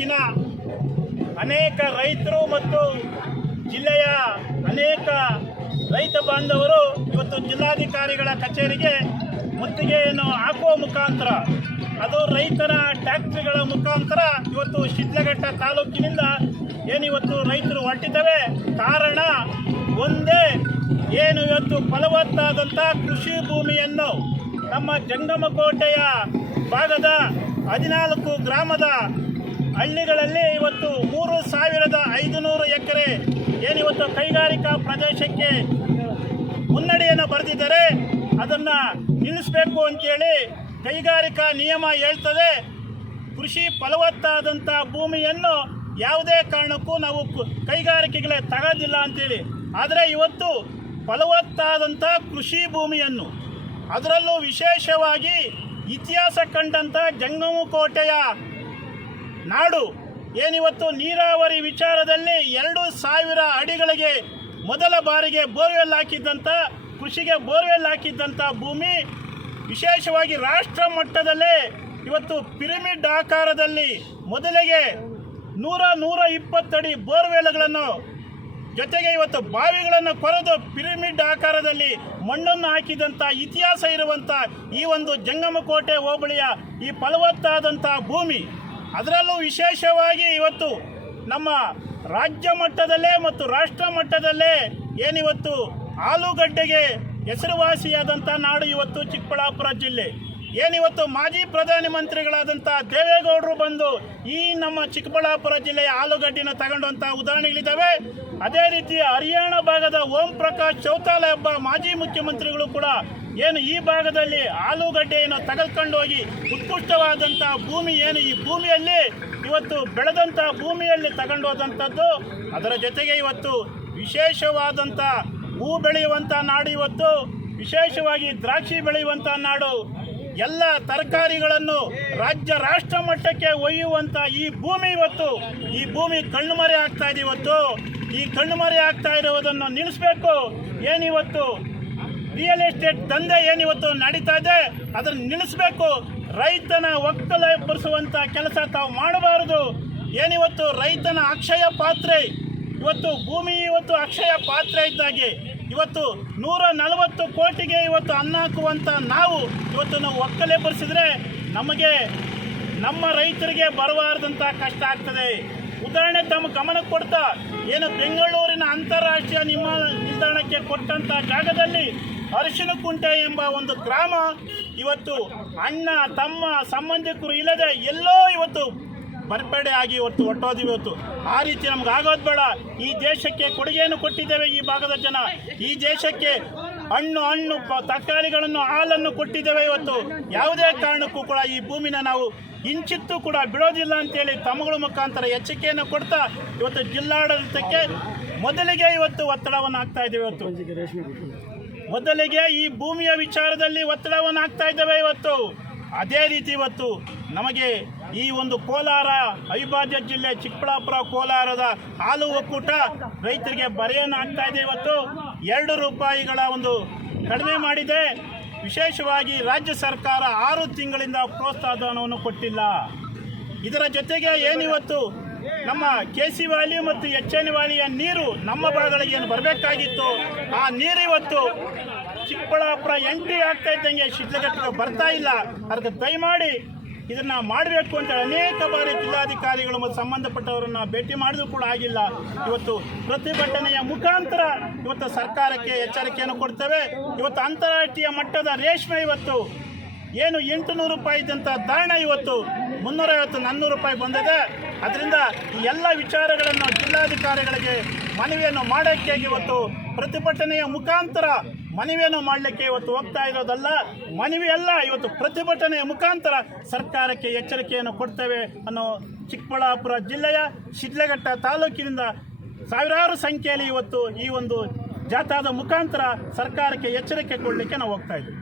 ತಾಲೂಕಿನ ಅನೇಕ ರೈತರು ಮತ್ತು ಜಿಲ್ಲೆಯ ಅನೇಕ ರೈತ ಬಾಂಧವರು ಇವತ್ತು ಜಿಲ್ಲಾಧಿಕಾರಿಗಳ ಕಚೇರಿಗೆ ಮುತ್ತಿಗೆಯನ್ನು ಹಾಕುವ ಮುಖಾಂತರ, ಅದು ರೈತರ ಟ್ಯಾಕ್ಟ್ರಿಗಳ ಮುಖಾಂತರ ಇವತ್ತು ಶಿಡ್ಲಘಟ್ಟ ತಾಲೂಕಿನಿಂದ ಏನಿವತ್ತು ರೈತರು ಹೊರಟಿದ್ದೇವೆ. ಕಾರಣ ಒಂದೇ, ಏನು ಇವತ್ತು ಫಲವತ್ತಾದಂಥ ಕೃಷಿ ಭೂಮಿಯನ್ನು ನಮ್ಮ ಜಂಗಮಕೋಟೆಯ ಭಾಗದ 14 ಗ್ರಾಮದ ಹಳ್ಳಿಗಳಲ್ಲಿ ಇವತ್ತು 3,500 ಎಕರೆ ಏನಿವತ್ತು ಕೈಗಾರಿಕಾ ಪ್ರದೇಶಕ್ಕೆ ಮುನ್ನಡೆಯನ್ನು ಬರೆದಿದ್ದಾರೆ. ಅದನ್ನು ನಿಲ್ಲಿಸಬೇಕು ಅಂತೇಳಿ ಕೈಗಾರಿಕಾ ನಿಯಮ ಹೇಳ್ತದೆ. ಕೃಷಿ ಫಲವತ್ತಾದಂಥ ಭೂಮಿಯನ್ನು ಯಾವುದೇ ಕಾರಣಕ್ಕೂ ನಾವು ಕೈಗಾರಿಕೆಗಳೇ ತಗೋದಿಲ್ಲ ಅಂತೇಳಿ. ಆದರೆ ಇವತ್ತು ಫಲವತ್ತಾದಂಥ ಕೃಷಿ ಭೂಮಿಯನ್ನು, ಅದರಲ್ಲೂ ವಿಶೇಷವಾಗಿ ಇತಿಹಾಸ ಕಂಡಂಥ ಜಂಗಮಕೋಟೆಯ ನಾಡು ಏನಿವತ್ತು ನೀರಾವರಿ ವಿಚಾರದಲ್ಲಿ 2,000 ಅಡಿಗಳಿಗೆ ಮೊದಲ ಬಾರಿಗೆ ಬೋರ್ವೆಲ್ ಹಾಕಿದ್ದಂಥ, ಕೃಷಿಗೆ ಬೋರ್ವೆಲ್ ಹಾಕಿದ್ದಂಥ ಭೂಮಿ, ವಿಶೇಷವಾಗಿ ರಾಷ್ಟ್ರ ಮಟ್ಟದಲ್ಲೇ ಇವತ್ತು ಪಿರಮಿಡ್ ಆಕಾರದಲ್ಲಿ ಮೊದಲಿಗೆ 100-120 ಅಡಿ ಬೋರ್ವೆಲ್ಗಳನ್ನು, ಜೊತೆಗೆ ಇವತ್ತು ಬಾವಿಗಳನ್ನು ಕೊರೆದು ಪಿರಮಿಡ್ ಆಕಾರದಲ್ಲಿ ಮಣ್ಣನ್ನು ಹಾಕಿದಂಥ ಇತಿಹಾಸ ಇರುವಂಥ ಈ ಒಂದು ಜಂಗಮಕೋಟೆ ಹೋಬಳಿಯ ಈ ಫಲವತ್ತಾದಂಥ ಭೂಮಿ, ಅದರಲ್ಲೂ ವಿಶೇಷವಾಗಿ ಇವತ್ತು ನಮ್ಮ ರಾಜ್ಯ ಮಟ್ಟದಲ್ಲೇ ಮತ್ತು ರಾಷ್ಟ್ರ ಮಟ್ಟದಲ್ಲೇ ಏನಿವತ್ತು ಆಲೂಗಡ್ಡೆಗೆ ಹೆಸರುವಾಸಿಯಾದಂಥ ನಾಡು ಇವತ್ತು ಚಿಕ್ಕಬಳ್ಳಾಪುರ ಜಿಲ್ಲೆ. ಏನಿವತ್ತು ಮಾಜಿ ಪ್ರಧಾನಮಂತ್ರಿಗಳಾದಂಥ ದೇವೇಗೌಡರು ಬಂದು ಈ ನಮ್ಮ ಚಿಕ್ಕಬಳ್ಳಾಪುರ ಜಿಲ್ಲೆಯ ಆಲೂಗಡ್ಡೆಯನ್ನು ತಗೊಂಡಂಥ ಉದಾಹರಣೆಗಳಿದ್ದಾವೆ. ಅದೇ ರೀತಿ ಹರಿಯಾಣ ಭಾಗದ ಓಂ ಪ್ರಕಾಶ್ ಚೌತಾಲ ಒಬ್ಬ ಮಾಜಿ ಮುಖ್ಯಮಂತ್ರಿಗಳು ಕೂಡ ಏನು ಈ ಭಾಗದಲ್ಲಿ ಆಲೂಗಡ್ಡೆಯನ್ನು ತೆಗೆದುಕೊಂಡು ಹೋಗಿ ಉತ್ಕೃಷ್ಟವಾದಂಥ ಭೂಮಿ ಏನು ಈ ಭೂಮಿಯಲ್ಲಿ ಇವತ್ತು ಬೆಳೆದಂಥ ಭೂಮಿಯಲ್ಲಿ ತಗೊಂಡು ಹೋದಂಥದ್ದು. ಅದರ ಜೊತೆಗೆ ಇವತ್ತು ವಿಶೇಷವಾದಂಥ ಹೂ ಬೆಳೆಯುವಂಥ ನಾಡು, ಇವತ್ತು ವಿಶೇಷವಾಗಿ ದ್ರಾಕ್ಷಿ ಬೆಳೆಯುವಂಥ ನಾಡು, ಎಲ್ಲ ತರಕಾರಿಗಳನ್ನು ರಾಜ್ಯ ರಾಷ್ಟ್ರ ಮಟ್ಟಕ್ಕೆ ಒಯ್ಯುವಂಥ ಈ ಭೂಮಿ, ಇವತ್ತು ಈ ಭೂಮಿ ಕಣ್ಣುಮರೆ ಆಗ್ತಾ ಇದೆ. ಇವತ್ತು ಈ ಕಣ್ಣುಮರೆ ಆಗ್ತಾ ಇರುವುದನ್ನು ನಿಲ್ಲಿಸಬೇಕು. ಏನಿವತ್ತು ರಿಯಲ್ ಎಸ್ಟೇಟ್ ದಂಧೆ ಏನಿವತ್ತು ನಡೀತಾ ಇದೆ ಅದನ್ನು ನಿಲ್ಲಿಸಬೇಕು. ರೈತನ ಒಕ್ಕಲೆಬ್ಬಿಸುವಂಥ ಕೆಲಸ ತಾವು ಮಾಡಬಾರದು. ಏನಿವತ್ತು ರೈತನ ಅಕ್ಷಯ ಪಾತ್ರೆ, ಇವತ್ತು ಭೂಮಿ ಇವತ್ತು ಅಕ್ಷಯ ಪಾತ್ರೆ ಇದ್ದಾಗೆ ಇವತ್ತು 140 ಕೋಟಿಗೆ ಇವತ್ತು ಅನ್ನ ಹಾಕುವಂಥ ನಾವು ಒಕ್ಕಲೆಬ್ಬಿಸಿದ್ರೆ ನಮಗೆ, ನಮ್ಮ ರೈತರಿಗೆ ಬರಬಾರದಂಥ ಕಷ್ಟ ಆಗ್ತದೆ. ಉದಾಹರಣೆ ತಮ್ಮ ಗಮನಕ್ಕೆ ಕೊಡ್ತಾ, ಏನು ಬೆಂಗಳೂರಿನ ಅಂತಾರಾಷ್ಟ್ರೀಯ ವಿಮಾನ ನಿಲ್ದಾಣಕ್ಕೆ ಕೊಟ್ಟಂಥ ಜಾಗದಲ್ಲಿ ಅರಿಶಿನಕುಂಟೆ ಎಂಬ ಒಂದು ಗ್ರಾಮ ಇವತ್ತು ಅಣ್ಣ ತಮ್ಮ ಸಂಬಂಧಿಕರು ಇಲ್ಲದೆ ಎಲ್ಲೋ ಇವತ್ತು ಬರ್ಬೇಡೆ ಆಗಿ ಇವತ್ತು ಹೊಟ್ಟೋದಿವಿ. ಇವತ್ತು ಆ ರೀತಿ ನಮ್ಗೆ ಆಗೋದು ಬೇಡ. ಈ ದೇಶಕ್ಕೆ ಕೊಡುಗೆಯನ್ನು ಕೊಟ್ಟಿದ್ದೇವೆ ಈ ಭಾಗದ ಜನ. ಈ ದೇಶಕ್ಕೆ ಹಣ್ಣು ತರಕಾರಿಗಳನ್ನು, ಹಾಲನ್ನು ಕೊಟ್ಟಿದ್ದೇವೆ. ಇವತ್ತು ಯಾವುದೇ ಕಾರಣಕ್ಕೂ ಕೂಡ ಈ ಭೂಮಿನ ನಾವು ಇಂಚಿತ್ತೂ ಕೂಡ ಬಿಡೋದಿಲ್ಲ ಅಂತೇಳಿ ತಮ್ಮಗಳ ಮುಖಾಂತರ ಎಚ್ಚರಿಕೆಯನ್ನು ಕೊಡ್ತಾ ಇವತ್ತು ಜಿಲ್ಲಾಡಳಿತಕ್ಕೆ ಮೊದಲಿಗೆ ಇವತ್ತು ಒತ್ತಡವನ್ನು ಹಾಕ್ತಾ ಇದ್ದೇವೆ. ಮೊದಲಿಗೆ ಈ ಭೂಮಿಯ ವಿಚಾರದಲ್ಲಿ ಒತ್ತಡವನ್ನು ಹಾಕ್ತಾ ಇದ್ದೇವೆ. ಇವತ್ತು ಅದೇ ರೀತಿ ಇವತ್ತು ನಮಗೆ ಈ ಒಂದು ಕೋಲಾರ ಅವಿಭಾಜ್ಯ ಜಿಲ್ಲೆ ಚಿಕ್ಕಬಳ್ಳಾಪುರ ಕೋಲಾರದ ಹಾಲು ಒಕ್ಕೂಟ ರೈತರಿಗೆ ಬರೆಯನ್ನು ಹಾಕ್ತಾ ಇದೆ. ಇವತ್ತು 2 ರೂಪಾಯಿಗಳ ಒಂದು ಕಡಿಮೆ ಮಾಡಿದೆ. ವಿಶೇಷವಾಗಿ ರಾಜ್ಯ ಸರ್ಕಾರ 6 ತಿಂಗಳಿಂದ ಪ್ರೋತ್ಸಾಹಧನವನ್ನು ಕೊಟ್ಟಿಲ್ಲ. ಇದರ ಜೊತೆಗೆ ಏನಿವತ್ತು ನಮ್ಮ ಕೆಸಿ ವಾಲಿ ಮತ್ತು ಎಚ್.ಎನ್. ವಾಲಿಯ ನೀರು ನಮ್ಮ ಭಾಗಗಳಿಗೆ ಏನು ಬರಬೇಕಾಗಿತ್ತು ಆ ನೀರು ಇವತ್ತು ಚಿಕ್ಕಬಳ್ಳಾಪುರ ಎಂಟ್ರಿ ಆಗ್ತಾ ಇದ್ದಂಗೆ ಶಿಡ್ಲಘಟ್ಟಕ್ಕೆ ಬರ್ತಾ ಇಲ್ಲ. ಅದಕ್ಕೆ ದಯಮಾಡಿ ಇದನ್ನು ಮಾಡಬೇಕು ಅಂತ ಅನೇಕ ಬಾರಿ ಜಿಲ್ಲಾಧಿಕಾರಿಗಳು ಮತ್ತು ಸಂಬಂಧಪಟ್ಟವರನ್ನು ಭೇಟಿ ಮಾಡಿದ್ರು ಕೂಡ ಆಗಿಲ್ಲ. ಇವತ್ತು ಪ್ರತಿಭಟನೆಯ ಮುಖಾಂತರ ಇವತ್ತು ಸರ್ಕಾರಕ್ಕೆ ಎಚ್ಚರಿಕೆಯನ್ನು ಕೊಡ್ತೇವೆ. ಇವತ್ತು ಅಂತಾರಾಷ್ಟ್ರೀಯ ಮಟ್ಟದ ರೇಷ್ಮೆ ಇವತ್ತು ಏನು 800 ರೂಪಾಯಿ ಇದ್ದಂಥ ದಾಣ ಇವತ್ತು 350-400 ರೂಪಾಯಿ ಬಂದಿದೆ. ಅದರಿಂದ ಈ ಎಲ್ಲ ವಿಚಾರಗಳನ್ನು ಜಿಲ್ಲಾಧಿಕಾರಿಗಳಿಗೆ ಮನವಿಯನ್ನು ಮಾಡೋಕ್ಕೆ ಇವತ್ತು ಪ್ರತಿಭಟನೆಯ ಮುಖಾಂತರ ಮನವಿಯನ್ನು ಮಾಡಲಿಕ್ಕೆ ಇವತ್ತು ಹೋಗ್ತಾ ಇರೋದಲ್ಲ, ಮನವಿ ಅಲ್ಲ, ಇವತ್ತು ಪ್ರತಿಭಟನೆಯ ಮುಖಾಂತರ ಸರ್ಕಾರಕ್ಕೆ ಎಚ್ಚರಿಕೆಯನ್ನು ಕೊಡ್ತೇವೆ ಅನ್ನೋ ಚಿಕ್ಕಬಳ್ಳಾಪುರ ಜಿಲ್ಲೆಯ ಶಿಡ್ಲಘಟ್ಟ ತಾಲೂಕಿನಿಂದ ಸಾವಿರಾರು ಸಂಖ್ಯೆಯಲ್ಲಿ ಇವತ್ತು ಈ ಒಂದು ಜಾಥಾದ ಮುಖಾಂತರ ಸರ್ಕಾರಕ್ಕೆ ಎಚ್ಚರಿಕೆ ಕೊಡಲಿಕ್ಕೆ ನಾವು ಹೋಗ್ತಾ ಇದ್ದೀವಿ.